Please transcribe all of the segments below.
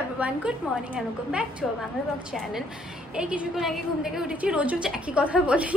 Everyone, good morning and welcome back to Bangla blog channel. এই কিছুক্ষণ আগে ঘুম থেকে উঠেছি, রোজ একই কথা বলি।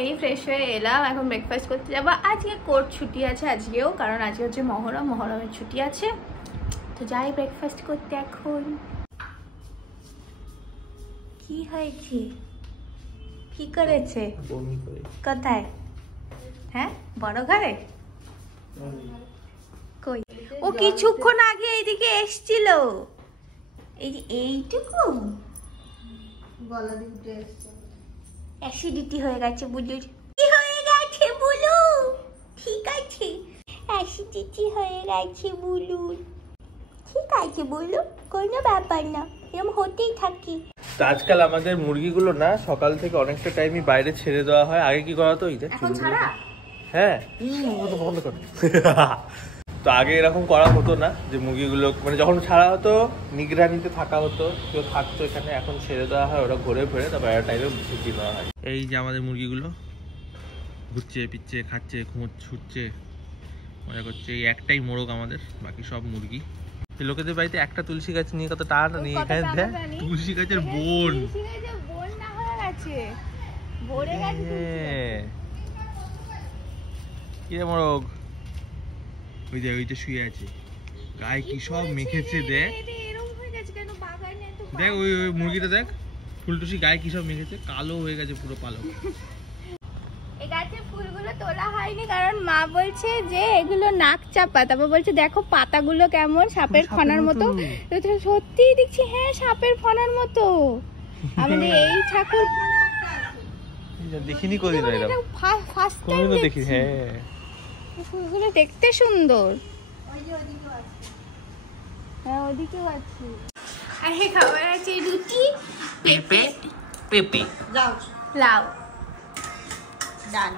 এই ফ্রেশ হয়ে এলাম, এখন ব্রেকফাস্ট করতে যাবো। আজকে কোর্ট ছুটি আছে আজকেও, কারণ আজকে হচ্ছে মহরমের ছুটি আছে। তো যাই ব্রেকফাস্ট করতে। এখন কি হয়েছে, কি করেছে, কোথায়? হ্যাঁ, বড় ঘরে। কই, ও কিছুক্ষণ আগে এইদিকে এসছিল। এইটুকু গলা দিয়ে উঠে এসছে, অ্যাসিডিটি হয়ে গেছে বুলুর। কি হয়ে গেছে বুলু? ঠিক আছে, অ্যাসিডিটি হয়ে গেছে বুলুর। ঠিক আছে বুলু, কোনো ব্যাপার না, এরকম হতেই থাকি। তো আজকাল আমাদের মুরগিগুলো না সকাল থেকে অনেকটা টাইমই বাইরে ছেড়ে দেওয়া হয়। আগে কি করা হতো? এখন ছাড়া? হ্যাঁ, বন্ধ কর। তো আগে এরকম করা হতো না, যে মুরগিগুলো মানে যখন ছাড়া হতো নিগরানিতে থাকা হতো, কেউ থাকতো এখানে। এখন ছেড়ে দেওয়া হয়, ওরা ঘুরে ফিরে তারপর একটা টাইমে ভুজি দেওয়া হয়। এই যে আমাদের মুরগিগুলো ঘুরছে, পিচ্ছে, খাচ্ছে, ছুটছে, মজা করছে। এই একটাই মোরগ আমাদের, বাকি সব মুরগি। লোকেদের বাড়িতে একটা তুলসী গাছ নিয়ে কত টানা নিয়ে, এখানে দেখ তুলসী গাছের বোন না হয়ে গেছে, ভরে গেছে। কি রে মোরগ? ওই যে ওইটা শুয়ে আছে, গায়ে কি সব মেখেছে দেখ। দেখ ওই মুরগিটা দেখ, ফুলটুসি গায়ে কি সব মেখেছে, কালো হয়ে গেছে পুরো পালক। এই গাছের ফুলগুলো তোলা হয়নি কারণ মা বলছে যে এগুলো নাক চাপা। তারপর বলছে দেখো পাতাগুলো কেমন সাপের ফনার মতো। সত্যি দেখছি, হ্যাঁ সাপের ফনার মতো। আমাদের এই ঠাকুর দেখিনি কোনদিন, ফার্স্ট টাইম দেখি। হ্যাঁ, ফুলগুলো দেখতে সুন্দর। হ্যাঁ, ওদিকেও আছে। আর এই খাবার আছে রুটি, পেঁপে, লাউ, ডাল।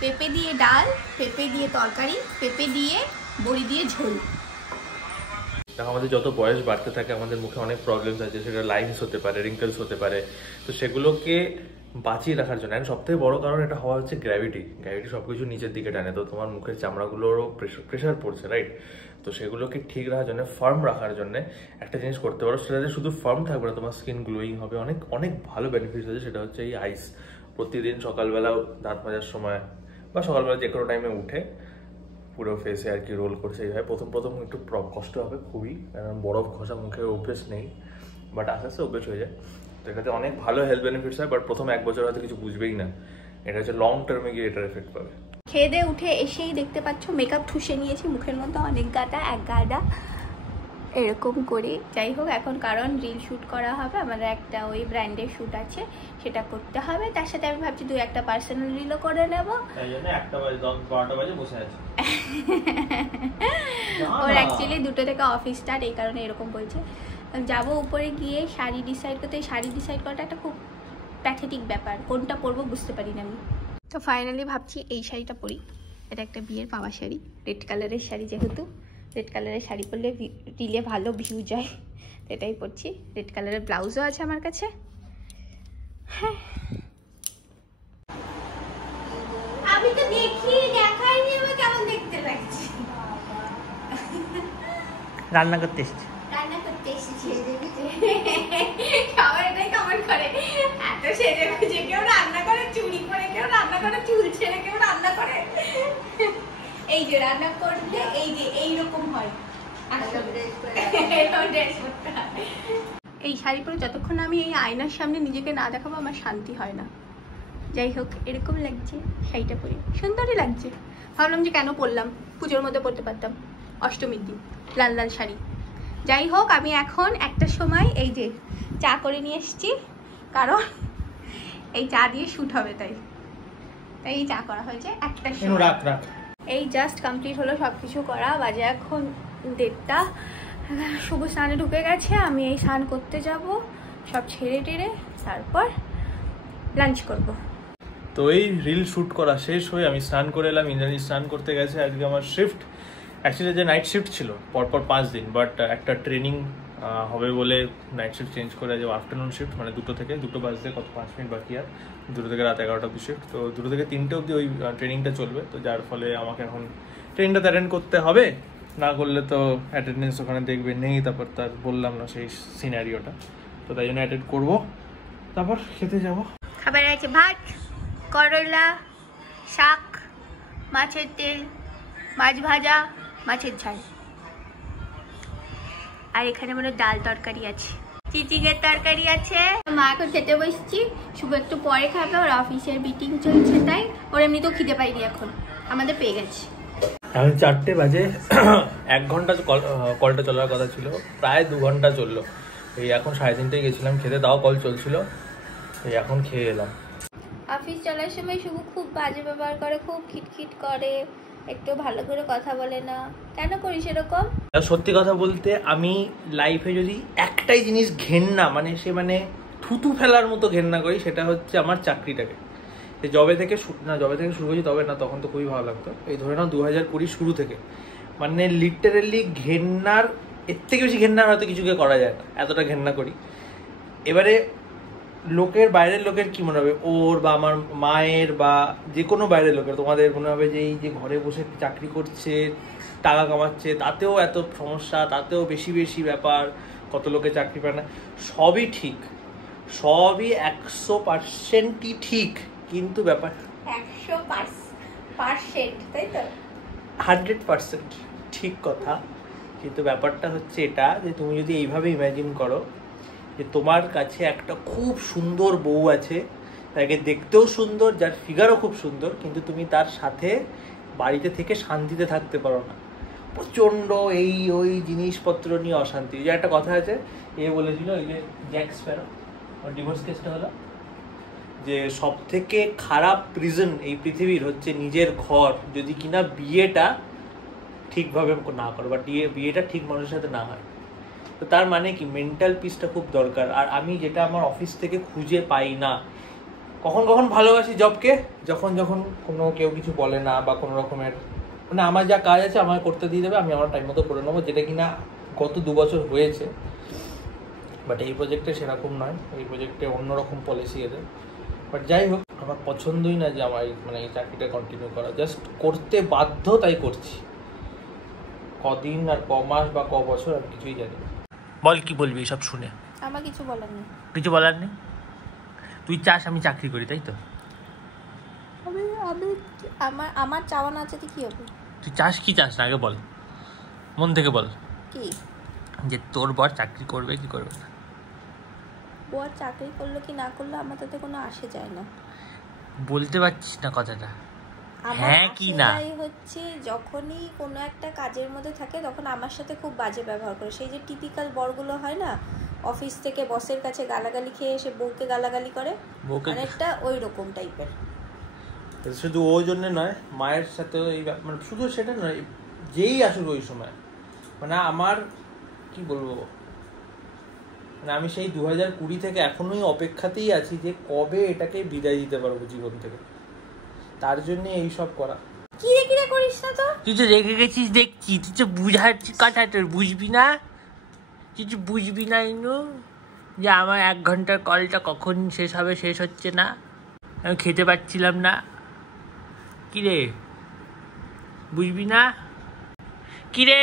পেঁপে দিয়ে ডাল, পেঁপে দিয়ে তরকারি, পেঁপে দিয়ে বড়ি দিয়ে ঝোল। আমাদের যত বয়স বাড়তে থাকে আমাদের মুখে অনেক প্রবলেমস আছে, সেটা লাইনস হতে পারে, রিঙ্কেলস হতে পারে। তো সেগুলোকে বাঁচিয়ে রাখার জন্য সব থেকে বড় কারণ এটা হওয়া হচ্ছে গ্র্যাভিটি সবকিছু নিচের দিকে টানে। তো তোমার মুখের চামড়াগুলোরও প্রেশার পড়ছে, রাইট? তো সেগুলোকে ঠিক রাখার জন্য, ফার্ম রাখার জন্য একটা জিনিস করতে পারো। সেটা শুধু ফার্ম থাকবে না, তোমার স্কিন গ্লোয়িং হবে। অনেক অনেক ভালো বেনিফিটস আছে। সেটা হচ্ছে এই আইস। প্রতিদিন সকালবেলা দাঁত মাজার সময় বা সকালবেলা যে কোনো টাইমে উঠে পুরো ফেসে আর কি রোল করছে এইভাবে। প্রথম একটু কষ্ট হবে খুবই, কারণ বরফ ঘষা মুখে অভ্যেস নেই, বাট আস্তে আস্তে অভ্যেস হয়ে যায়। তো এটাতে অনেক ভালো হেলথ বেনিফিটস হয়, বাট প্রথম 1 বছর হয়তো কিছু বুঝবেই না। এটা হচ্ছে লং টার্মে গিয়ে এটার এফেক্ট পাবে। খেয়ে দিয়ে উঠে এসেই দেখতে পাচ্ছ মেকআপ ঠুসে নিয়েছি মুখের মধ্যে, অনেক গাদা, এক গাদা এরকম করে। যাই হোক, এখন কারণ রিল শ্যুট করা হবে, আমাদের একটা ওই ব্র্যান্ডের শ্যুট আছে, সেটা করতে হবে। তার সাথে আমি ভাবছি 2-1টা পার্সোনাল রিলও করে নেবো। ওর অ্যাকচুয়ালি 2টো থেকে অফিস স্টার্ট, এই কারণে এরকম বলছে। যাবো উপরে গিয়ে শাড়ি ডিসাইড করতে। শাড়ি ডিসাইড করাটা একটা খুব প্যাথেটিক ব্যাপার, কোনটা পরবো বুঝতে পারি না আমি। তো ফাইনালি ভাবছি এই শাড়িটা পরি। এটা একটা বিয়ের পাওয়া শাড়ি, রেড কালারের শাড়ি, যেহেতু রেড কালারের শাড়ি পরলে রিলে ভালো ভিউ যায়, এটাই পরছি। রেড কালারের ব্লাউজও আছে আমার কাছে। হ্যাঁ, আমি তো দেখাইনি আমি কেমন দেখতে লাগছে। রান্না করতে এসেছি, সবাই এটাই কমেন্ট করে, এত সেজে গুজে কেউ রান্না করে, চুরি করে কেউ রান্না করে, চুল ছেড়ে কেউ রান্না করে। এই যে রান্না করলে এই যে এইরকম হয়, এই শাড়ি পরে যতক্ষণ আমি এই আয়নার সামনে নিজেকে না দেখাবো আমার শান্তি হয় না। যাই হোক, এরকম লাগছে শাড়িটা পরে, সুন্দরই লাগছে। ভাবলাম যে কেন পরলাম, পুজোর মধ্যে পরতে পারতাম, অষ্টমীর দিন লাল লাল শাড়ি। যাই হোক, আমি এখন একটার সময় এই যে চা করে নিয়ে এসেছি, কারণ এই চা দিয়ে শ্যুট হবে, তাই এই চা করা হয়েছে একটার সময়। এই জাস্ট কমপ্লিট হলো সবকিছু করা, বাজে এখন 1:30। শুভ স্নানে ঢুকে গেছে, আমি এই স্নান করতে যাব, সব ছেড়ে টেড়ে তারপর লাঞ্চ করব। তো এই রিল শ্যুট করা শেষ হয়ে আমি স্নান করে এলাম। ইন্দ্রাণী স্নান করতে গেছে। আজকে আমার শিফট, অ্যাকচুয়ালি যে নাইট শিফট ছিল পরপর 5 দিন, বাট একটা ট্রেনিং হবে বলে নাইট শিফট চেঞ্জ করে যাবো আফটারনুন শিফট, মানে 2টো থেকে 2টো বাজতে কত 5 মিনিট বাকি আর 2টো থেকে রাত 11টা অবধি শিফট। তো 2টো থেকে 3টে অবধি ওই ট্রেনিংটা চলবে। তো যার ফলে আমাকে এখন ট্রেনিংটা অ্যাটেন্ড করতে হবে, না করলে তো অ্যাটেন্ডেন্স ওখানে দেখবে নেই, তারপর তার বললাম না সেই সিনারিওটা। তো তাই জন্য অ্যাটেন্ড করবো, তারপর খেতে যাবো। খাবার আছে ভাত, করলা, শাক, মাছের তেল, মাছ ভাজা, মাছের ঝাল, আর এখানে মনে ডাল তরকারি আছে, চিচিঙের তরকারি আছে। মা এখন খেতে বসছি, শুভ একটু পরে খাবে, ওর অফিসের মিটিং চলছে তাই ওর এমনিতেও খিদে পাইনি, এখন আমাদের পেয়ে গেছে। এখন 4টে বাজে, 1 ঘন্টা কলটা চলার কথা ছিল, প্রায় 2 ঘন্টা চললো। এই এখন 3:30টায় গেছিলাম খেতে, তাও কল চলছিল, এই এখন খেয়ে এলাম। অফিস চলার সময় শুভ খুব বাজে ব্যবহার করে, খুব খিটখিট করে, একটু ভালো করে কথা বলে না। কেন করিস এরকম? সত্যি কথা বলতে আমি লাইফে যদি একটাই জিনিস ঘেন্না, মানে সে মানে থুতু ফেলার মতো ঘেন্না করি, সেটা হচ্ছে আমার চাকরিটাকে। জবে থেকে শুরু করেছি, তবে না তখন তো খুবই ভালো লাগতো, এই ধরে নাও 2020 শুরু থেকে, মানে লিটারেলি ঘেন্নার এর থেকে বেশি ঘেন্নার হয়তো কিছুকে করা যায় না, এতটা ঘেন্না করি। এবারে বাইরের লোকের কি মনে হবে, ওর বা আমার মায়ের বা যে কোনো বাইরের লোকের, তোমাদের মনে হবে যে এই যে ঘরে বসে চাকরি করছে, টাকা কামাচ্ছে, তাতেও এত সমস্যা, তাতেও বেশি বেশি ব্যাপার, কত লোকে চাকরি পায় না। সবই ঠিক, সবই 100%ই ঠিক, কিন্তু ব্যাপার 100% তাই তো, 100% ঠিক কথা। কিন্তু ব্যাপারটা হচ্ছে এটা যে তুমি যদি এইভাবে ইমাজিন করো যে তোমার কাছে একটা খুব সুন্দর বউ আছে, তাকে দেখতেও সুন্দর, যার ফিগারও খুব সুন্দর, কিন্তু তুমি তার সাথে বাড়িতে থেকে শান্তিতে থাকতে পারো না, প্রচণ্ড এই ওই জিনিসপত্র নিয়ে অশান্তি। যে একটা কথা আছে, বলেছিল ওই যে জ্যাক স্প্যারো, ডিভোর্স কেসটা হলো যে সব থেকে খারাপ প্রিজন এই পৃথিবীর হচ্ছে নিজের ঘর, যদি কিনা বিয়েটা ঠিকভাবে না করো বা বিয়েটা ঠিক মানুষের সাথে না হয়। তো তার মানে কি মেন্টাল পিসটা খুব দরকার। আর আমি যেটা আমার অফিস থেকে খুঁজে পাই না, কখন কখন ভালোবাসি জবকে, যখন কোনো কেউ কিছু বলে না বা কোনো রকমের, মানে আমার যা কাজ আছে আমায় করতে দিয়ে দেবে, আমি আমার টাইম মতো করে নেবো, যেটা কিনা গত 2 বছর হয়েছে। বাট এই প্রজেক্টে সেরকম নয়, এই প্রজেক্টে অন্যরকম পলিসি এদের। বাট যাই হোক, আমার পছন্দই না যে আমার মানে এই চাকরিটা কন্টিনিউ করা, জাস্ট করতে বাধ্য তাই করছি। কদিন আর ক মাস বা ক বছর আমি কিছুই জানি না। বল কি বলবি সব শুনে? আমার কিছু বলার নেই। কিছু বলার নেই? তুই চাস আমি চাকরি করি তাই তো? আমার চাওয়া না আছে কি হবে? তুই চাস কি চাস না আগে বল, মন থেকে বল। কি যে তোর বর চাকরি করবে কি করবে না? বর চাকরি করলো কি না করলো আমার তাতে কোনো আসে যায় না। বলতে পারছিস না কথাটা? আমার হ্যাঁ কি না হচ্ছে যখনই কোনো একটা কাজের মধ্যে থাকে তখন আমার সাথে খুব বাজে ব্যবহার করে, সেই যে টিপিক্যাল বরগুলো হয় না, অফিস থেকে বসের কাছে গালাগালি খেয়ে এসে বউকে গালাগালি করে, অনেকটা ওই রকম টাইপের। শুধু ওই জন্য নয়, মায়ের সাথেও এই মানে শুধু সেটা নয়, যেই আসুক ওই সময়, মানে আমার কি বলবো, মানে আমি সেই 2020 থেকে এখনোই অপেক্ষাতেই আছি যে কবে এটাকে বিদায় দিতে পারবো জীবন থেকে, তার জন্য এইসব করা। কিরে করিস না তো, তুই তো রেগে গেছিস দেখছি, তুই তো বুঝাচ্ছিস কথা, তোর বুঝবি না, কিছু বুঝবি না ইনু, যে আমার 1 ঘন্টার কলটা কখন শেষ হবে, শেষ হচ্ছে না, আমি খেতে পাচ্ছিলাম না, কিরে বুঝবি না? কিরে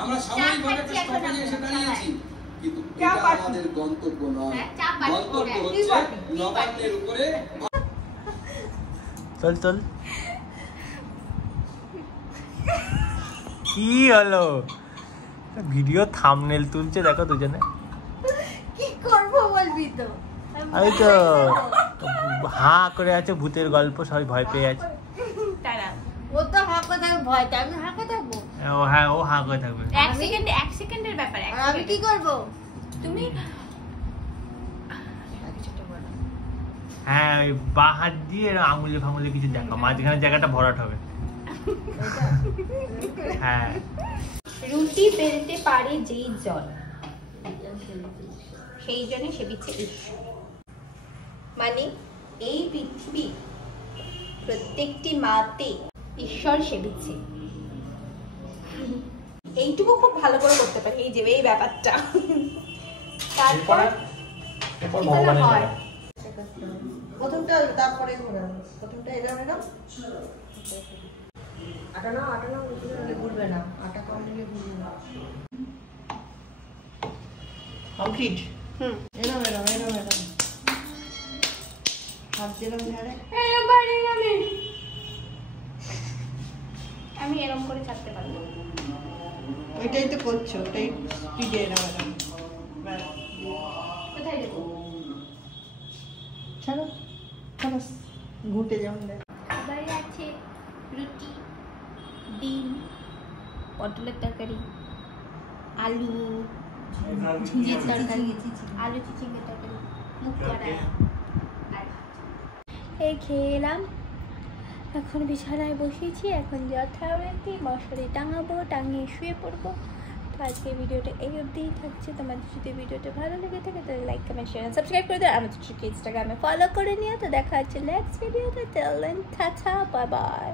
আমরা সাময়িকভাবে একটা স্টপেজে এসে দাঁড়িয়েছি, কিন্তু এটা আমাদের গন্তব্য নয়। গন্তব্য হচ্ছে নবান্নের উপরে। চল কি হলো? ভিডিও থাম্বনেল তুলছে দেখো দুজনে, কি করব বলবি তো? এই তো হাঁ করে আছে, ভূতের গল্প, সবাই ভয় পেয়ে আছে। ও তো হাঁকা থাকবে, ভয়টা আমি হাঁকা থাকবো? ও হ্যাঁ, ও হাঁ করে থাকবে। 1 সেকেন্ডের ব্যাপার। আমি কি করবো? তুমি হ্যাঁ, ওই বাঁ হাত দিয়ে আঙুলে ফাঙুলে কিছু দেখা, মাঝখানে জায়গাটা ভরাট হবে। হ্যাঁ, রুটি বেলতে পারে যেই জন, সেই জনে সে বিচ্ছে ঈশ্বর। মানে এই পৃথিবী প্রত্যেকটি মাতে ঈশ্বর সেবিছে। এইটুকু খুব ভালো করে করতে পারি, এই যে এই ব্যাপারটা। তারপর হয় প্রথমটা তারপরে ঘোরানো, প্রথমটা এরকম এরকম আটা নাও ঘুরবে না, আটা কম নিলে ঘুরবে না। কমপ্লিট। এরকম হাত যেরকম ঝাড়ে আমি এরকম করে ছাড়তে পারবো। ওইটাই তো করছো, ওটাই স্পিডে এরকম। কোথায় দেবো? ছাড়ো ঘুটে যেমন দেয়। খাবারে আছে রুটি, ডিম, পটলের তরকারি, আলু ঝিঙের তরকারি, আলু চিচিঙ্গের তরকারি, মুগ কড়াই আর এই খেয়ে এলাম। এখন বিছানায় বসেছি, এখন যথারীতি মশারি টাঙাবো, টাঙিয়ে শুয়ে পড়বো। তো আজকে ভিডিওটা এই অবধিই থাকছে। তোমাদের যদি ভিডিওটা ভালো লেগে থাকে তাহলে লাইক, কমেন্ট, শেয়ার, সাবস্ক্রাইব করে দাও। আমাদের ইনস্টাগ্রামে ফলো করে নিও। তো দেখা হচ্ছে নেক্সট ভিডিওতে। Till then tata, bye by.